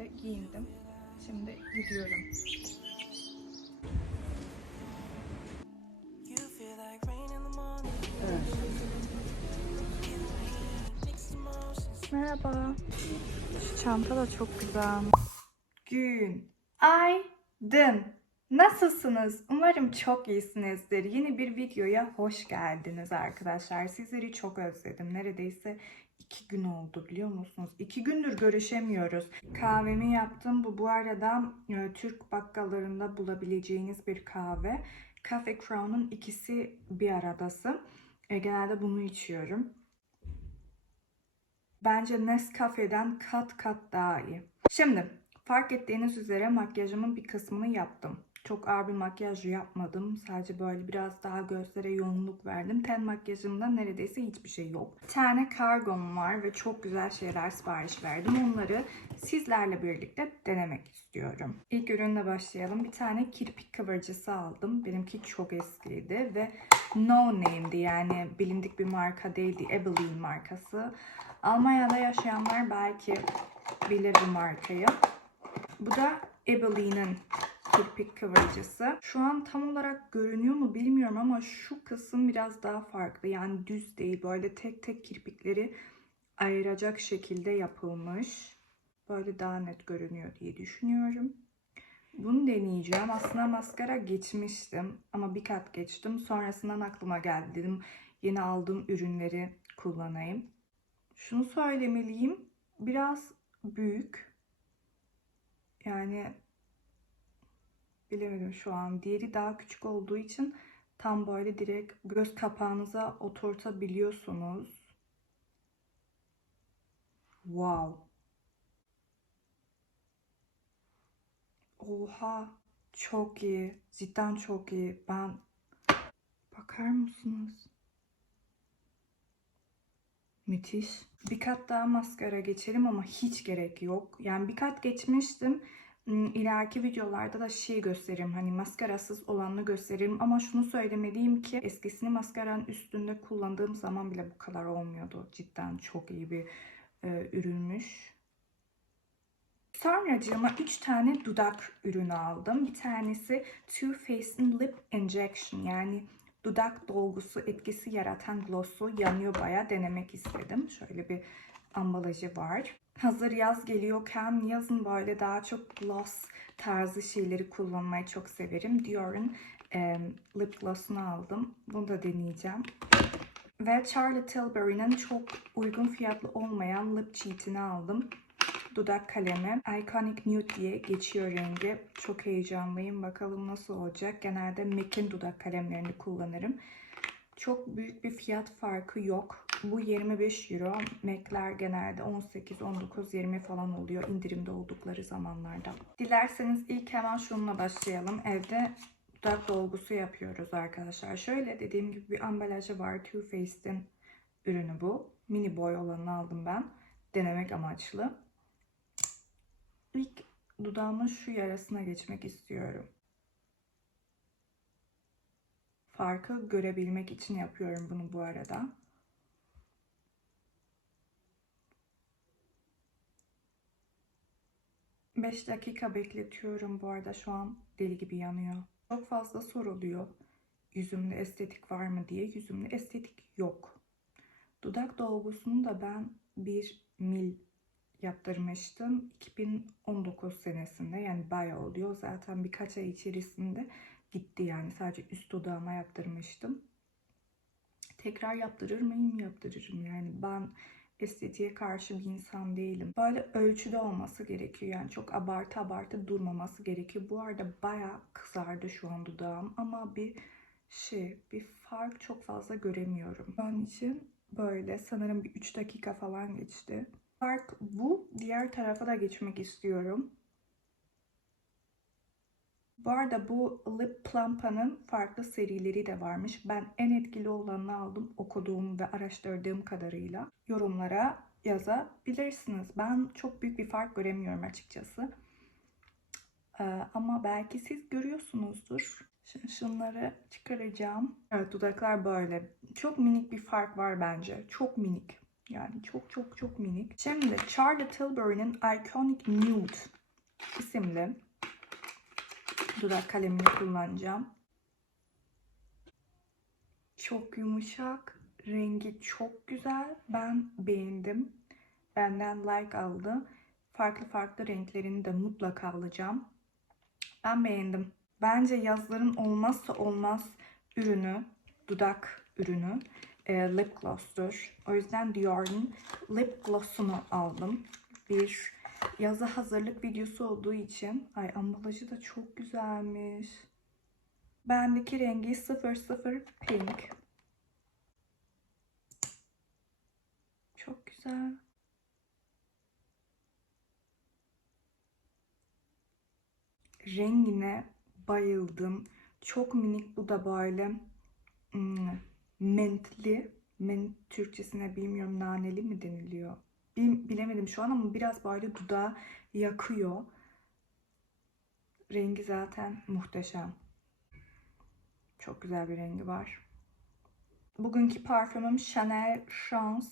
şekilde giyindim. Şimdi gidiyorum. Emotions. Merhaba. Şu çanta da çok güzel. Gün. Ay. Nasılsınız? Umarım çok iyisinizdir. Yeni bir videoya hoş geldiniz arkadaşlar. Sizleri çok özledim. Neredeyse iki gün oldu biliyor musunuz? İki gündür görüşemiyoruz. Kahvemi yaptım. Bu bu arada e, Türk bakkallarında bulabileceğiniz bir kahve. Cafe Crown'un ikisi bir aradası. E, genelde bunu içiyorum. Bence Nescafe'den kat kat daha iyi. Şimdi fark ettiğiniz üzere makyajımın bir kısmını yaptım. Çok ağır bir makyaj yapmadım. Sadece böyle biraz daha gözlere yoğunluk verdim. Ten makyajımda neredeyse hiçbir şey yok. Bir tane kargom var ve çok güzel şeyler sipariş verdim. Onları sizlerle birlikte denemek istiyorum. İlk ürünle başlayalım. Bir tane kirpik kıvırcısı aldım. Benimki çok eskiydi ve no name'di yani bilindik bir marka değildi. Ebelin markası. Almanya'da yaşayanlar belki bilir bu markayı. Bu da Ebelin'in kirpik kıvırcısı. Şu an tam olarak görünüyor mu bilmiyorum ama şu kısım biraz daha farklı. Yani düz değil. Böyle tek tek kirpikleri ayıracak şekilde yapılmış. Böyle daha net görünüyor diye düşünüyorum. Bunu deneyeceğim. Aslında maskara geçmiştim ama bir kat geçtim. Sonrasından aklıma geldi dedim yeni aldığım ürünleri kullanayım. Şunu söylemeliyim. Biraz büyük. Yani bilemedim şu an. Diğeri daha küçük olduğu için tam böyle direkt göz kapağınıza oturtabiliyorsunuz. Wow. Oha. Çok iyi. Cidden çok iyi. Ben bakar mısınız? Müthiş. Bir kat daha maskara geçelim ama hiç gerek yok. Yani bir kat geçmiştim. Hmm, İleriki videolarda da şey gösteririm. Hani maskarasız olanını gösteririm. Ama şunu söylemeliyim ki eskisini maskaranın üstünde kullandığım zaman bile bu kadar olmuyordu. Cidden çok iyi bir e, ürünmüş. Sonracığıma 3 tane dudak ürünü aldım. Bir tanesi Too Faced'in Lip Injection yani dudak dolgusu etkisi yaratan gloss'u yanıyor baya denemek istedim. Şöyle bir ambalajı var. Hazır yaz geliyorken yazın böyle daha çok gloss tarzı şeyleri kullanmayı çok severim. Dior'un e, lip gloss'unu aldım. Bunu da deneyeceğim. Ve Charlotte Tilbury'nin çok uygun fiyatlı olmayan lip cheat'ini aldım. Dudak kalemi. Iconic Nude diye geçiyor rengi. Çok heyecanlıyım. Bakalım nasıl olacak. Genelde MAC'in dudak kalemlerini kullanırım. Çok büyük bir fiyat farkı yok. Bu 25 euro. MAC'ler genelde 18, 19, 20 falan oluyor indirimde oldukları zamanlarda. Dilerseniz ilk hemen şununla başlayalım. Evde dudak dolgusu yapıyoruz arkadaşlar. Şöyle dediğim gibi bir ambalajı var. Too Faced'in ürünü bu. Mini boy olanını aldım ben. Denemek amaçlı. İlk dudağımın şu yarasına geçmek istiyorum. Farkı görebilmek için yapıyorum bunu bu arada. Beş dakika bekletiyorum bu arada şu an deli gibi yanıyor. Çok fazla soruluyor yüzümde estetik var mı diye. Yüzümde estetik yok. Dudak dolgusunu da ben bir mil yaptırmıştım 2019 senesinde yani bayağı oluyor zaten birkaç ay içerisinde gitti yani sadece üst dudağıma yaptırmıştım. Tekrar yaptırır mıyım? Yaptırırım yani ben estetiğe karşı bir insan değilim. Böyle ölçüde olması gerekiyor yani çok abartı abartı durmaması gerekiyor. Bu arada bayağı kızardı şu an dudağım ama bir şey bir fark çok fazla göremiyorum. Onun için böyle sanırım bir 3 dakika falan geçti. Fark bu. Diğer tarafa da geçmek istiyorum. Bu arada bu Lip Plumpa'nın farklı serileri de varmış. Ben en etkili olanını aldım okuduğum ve araştırdığım kadarıyla. Yorumlara yazabilirsiniz. Ben çok büyük bir fark göremiyorum açıkçası. Ee, ama belki siz görüyorsunuzdur. Şimdi şunları çıkaracağım. Evet dudaklar böyle. Çok minik bir fark var bence. Çok minik. Yani çok çok çok minik. Şimdi Charlotte Tilbury'nin Iconic Nude isimli dudak kalemini kullanacağım. Çok yumuşak. Rengi çok güzel. Ben beğendim. Benden like aldı. Farklı farklı renklerini de mutlaka alacağım. Ben beğendim. Bence yazların olmazsa olmaz ürünü, dudak ürünü e, lip gloss'tur. O yüzden Dior'un lip gloss'unu aldım. Bir yaza hazırlık videosu olduğu için. Ay ambalajı da çok güzelmiş. Bendeki rengi 00 pink. Çok güzel. Rengine bayıldım. Çok minik bu da böyle hmm, mentli. Ment Türkçesine bilmiyorum naneli mi deniliyor? Bil- bilemedim şu an ama biraz böyle dudağı yakıyor. Rengi zaten muhteşem. Çok güzel bir rengi var. Bugünkü parfümüm Chanel Chance.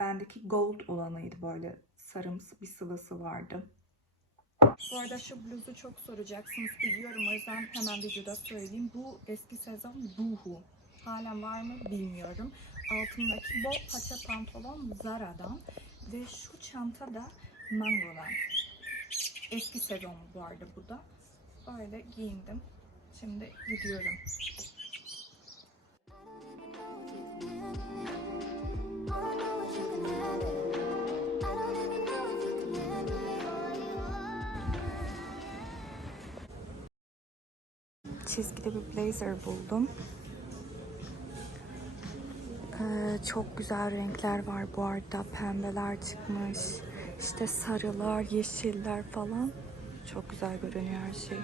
Bendeki gold olanıydı böyle sarımsı bir sıvısı vardı. Bu arada şu bluzu çok soracaksınız biliyorum o yüzden hemen videoda söyleyeyim. Bu eski sezon Boohoo. Halen var mı bilmiyorum. Altındaki bol paça pantolon Zara'dan ve şu çanta da Mango'dan. Eski sezon bu arada bu da. Böyle giyindim. Şimdi gidiyorum. All I know is çok güzel renkler var bu arada. Pembeler çıkmış. İşte sarılar, yeşiller falan. Çok güzel görünüyor her şey.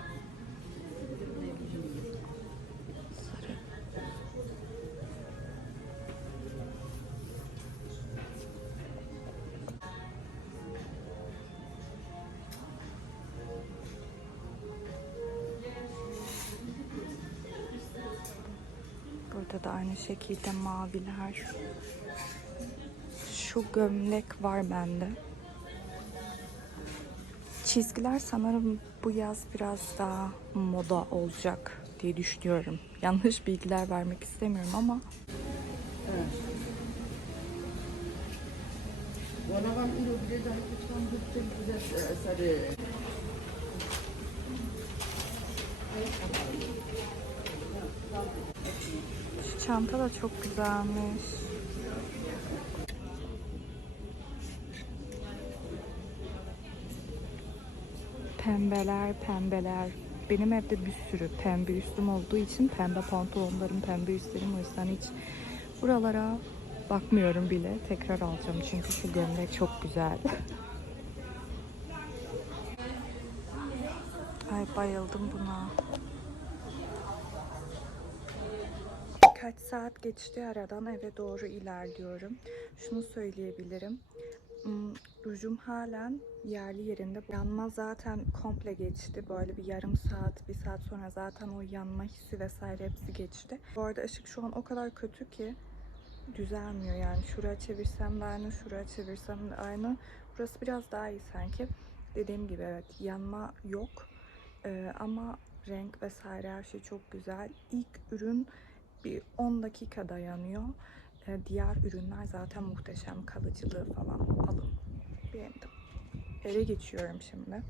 Burada da aynı şekilde maviler. Şu gömlek var bende. Çizgiler sanırım bu yaz biraz daha moda olacak diye düşünüyorum. Yanlış bilgiler vermek istemiyorum ama 원 şu çanta da çok güzelmiş. Pembeler, pembeler. Benim evde bir sürü pembe üstüm olduğu için pembe pantolonlarım, pembe üstlerim o yüzden hiç buralara bakmıyorum bile. Tekrar alacağım çünkü şu gömlek çok güzel. Ay bayıldım buna. Kaç saat geçti aradan eve doğru ilerliyorum. Şunu söyleyebilirim. Rujum halen yerli yerinde. Yanma zaten komple geçti. Böyle bir yarım saat, bir saat sonra zaten o yanma hissi vesaire hepsi geçti. Bu arada ışık şu an o kadar kötü ki düzelmiyor yani. Şuraya çevirsem de aynı, şuraya çevirsem de aynı. Burası biraz daha iyi sanki. Dediğim gibi evet yanma yok. Ee, ama renk vesaire her şey çok güzel. İlk ürün bir 10 dakika dayanıyor. Ee, diğer ürünler zaten muhteşem kalıcılığı falan alın. Beğendim. Eve geçiyorum şimdi.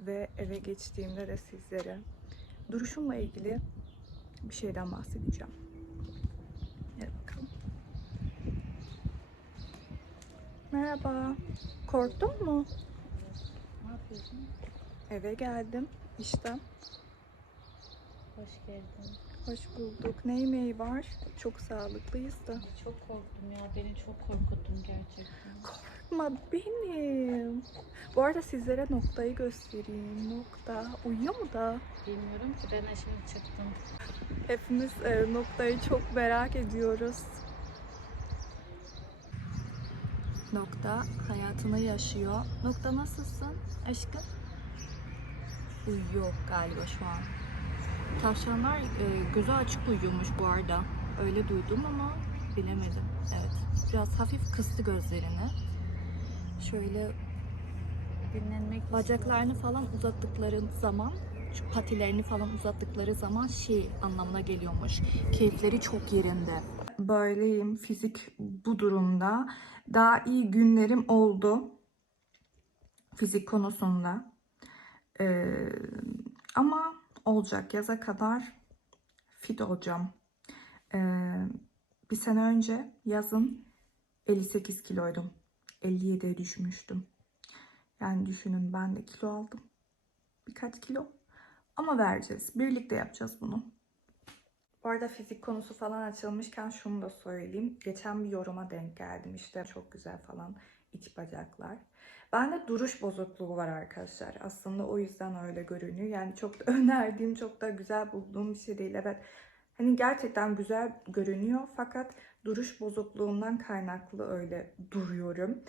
Ve eve geçtiğimde de sizlere duruşumla ilgili bir şeyden bahsedeceğim. Hadi bakalım. Merhaba. Korktun mu? Ne yapıyorsun? Eve geldim işten. Hoş geldin. Hoş bulduk. Ne yemeği var? Çok sağlıklıyız da. Çok korktum ya. Beni çok korkuttun gerçekten. Korkma benim. Bu arada sizlere noktayı göstereyim. Nokta. Uyuyor mu da? Bilmiyorum ki ben şimdi çıktım. Hepimiz e, noktayı çok merak ediyoruz. Nokta hayatını yaşıyor. Nokta nasılsın aşkım? Uyuyor galiba şu an. Tavşanlar e, gözü açık uyuyormuş bu arada. Öyle duydum ama bilemedim. Evet. biraz hafif kıstı gözlerini. Şöyle Dinlenmek bacaklarını falan uzattıkları zaman şu patilerini falan uzattıkları zaman şey anlamına geliyormuş. Keyifleri çok yerinde. Böyleyim fizik bu durumda. Daha iyi günlerim oldu. Fizik konusunda. Ee, ama olacak yaza kadar fit olacağım. Ee, bir sene önce yazın 58 kiloydum. 57'ye düşmüştüm. Yani düşünün ben de kilo aldım. Birkaç kilo. Ama vereceğiz. Birlikte yapacağız bunu. Bu arada fizik konusu falan açılmışken şunu da söyleyeyim. Geçen bir yoruma denk geldim. İşte çok güzel falan iç bacaklar. Bende duruş bozukluğu var arkadaşlar. Aslında o yüzden öyle görünüyor. Yani çok da önerdiğim, çok da güzel bulduğum bir şey değil. Evet hani gerçekten güzel görünüyor fakat duruş bozukluğundan kaynaklı öyle duruyorum.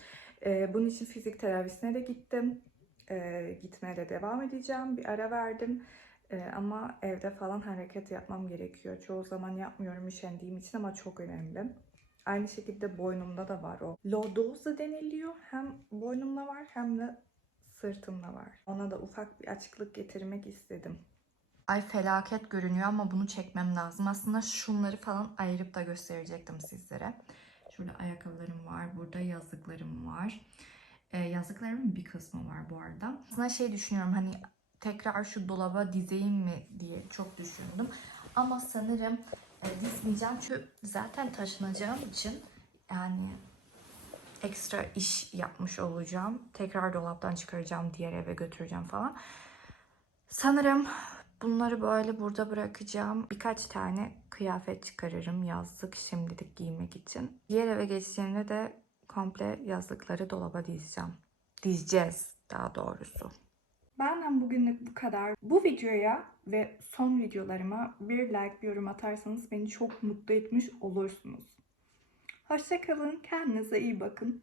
Ee, bunun için fizik tedavisine de gittim. Ee, gitmeye de devam edeceğim. Bir ara verdim. Ee, ama evde falan hareket yapmam gerekiyor. Çoğu zaman yapmıyorum üşendiğim için ama çok önemli. Aynı şekilde boynumda da var o. Lordozа deniliyor. Hem boynumda var hem de sırtımda var. Ona da ufak bir açıklık getirmek istedim. Ay felaket görünüyor ama bunu çekmem lazım. Aslında şunları falan ayırıp da gösterecektim sizlere. Şurada ayakkabılarım var. Burada yazlıklarım var. Ee, yazlıklarımın bir kısmı var bu arada. Aslında şey düşünüyorum hani tekrar şu dolaba dizeyim mi diye çok düşündüm. Ama sanırım e, dizmeyeceğim. Çünkü zaten taşınacağım için yani ekstra iş yapmış olacağım. Tekrar dolaptan çıkaracağım, diğer eve götüreceğim falan. Sanırım bunları böyle burada bırakacağım. Birkaç tane kıyafet çıkarırım yazlık şimdilik giymek için. Diğer eve geçtiğimde de komple yazlıkları dolaba dizeceğim. Dizeceğiz daha doğrusu. Benden bugünlük bu kadar. Bu videoya ve son videolarıma bir like, bir yorum atarsanız beni çok mutlu etmiş olursunuz. Hoşçakalın, kendinize iyi bakın.